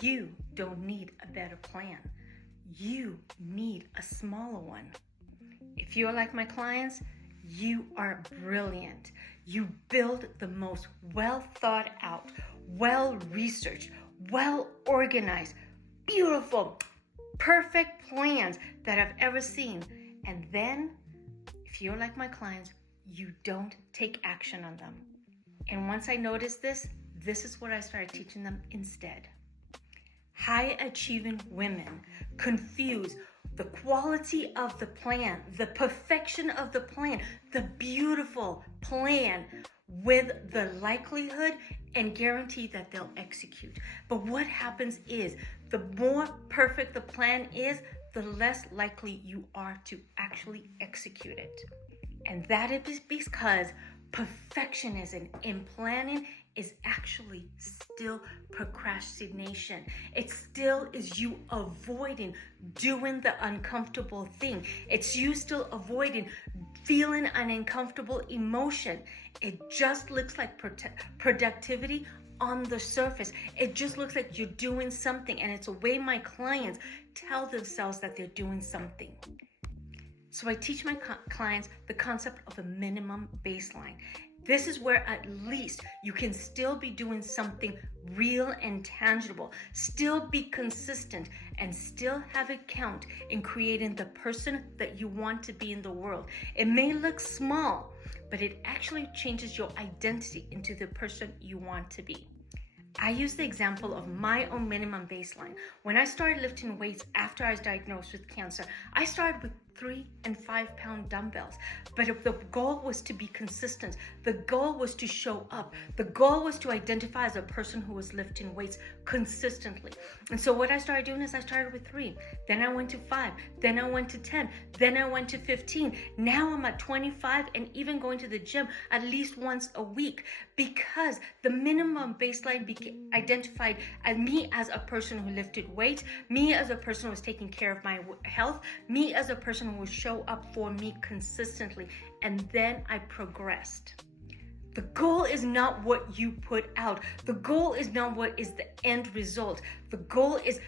You don't need a better plan. You need a smaller one. If you're like my clients, you are brilliant. You build the most well thought out, well researched, well organized, beautiful, perfect plans that I've ever seen. And then, if you're like my clients, you don't take action on them. And once I noticed this is what I started teaching them instead. High achieving women confuse the quality of the plan, the perfection of the plan, the beautiful plan with the likelihood and guarantee that they'll execute. But what happens is the more perfect the plan is, the less likely you are to actually execute it. And that is because perfectionism in planning is actually still procrastination. It still is you avoiding doing the uncomfortable thing. It's you still avoiding feeling an uncomfortable emotion. It just looks like productivity on the surface. It just looks like you're doing something, and it's a way my clients tell themselves that they're doing something. So I teach my clients the concept of a minimum baseline. This is where at least you can still be doing something real and tangible, still be consistent, and still have it count in creating the person that you want to be in the world. It may look small, but it actually changes your identity into the person you want to be. I use the example of my own minimum baseline. When I started lifting weights after I was diagnosed with cancer, I started with 3 and 5 pound dumbbells. But if the goal was to be consistent, the goal was to show up, the goal was to identify as a person who was lifting weights consistently. And so what I started doing is I started with 3, then I went to 5, then I went to 10, then I went to 15. Now I'm at 25 and even going to the gym at least once a week, because the minimum baseline identified as me as a person who lifted weights, me as a person who was taking care of my health, me as a person who would show up for me consistently. And then I progressed. The goal is not what you put out. The goal is not what is the end result. The goal is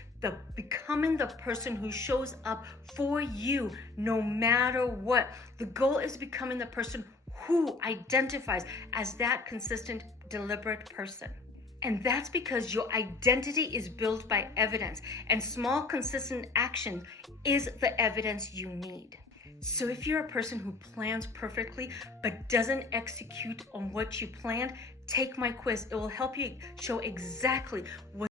becoming the person who shows up for you no matter what. The goal is becoming the person who identifies as that consistent, deliberate person. And that's because your identity is built by evidence, and small, consistent action is the evidence you need. So if you're a person who plans perfectly but doesn't execute on what you planned, take my quiz. It will help you show exactly what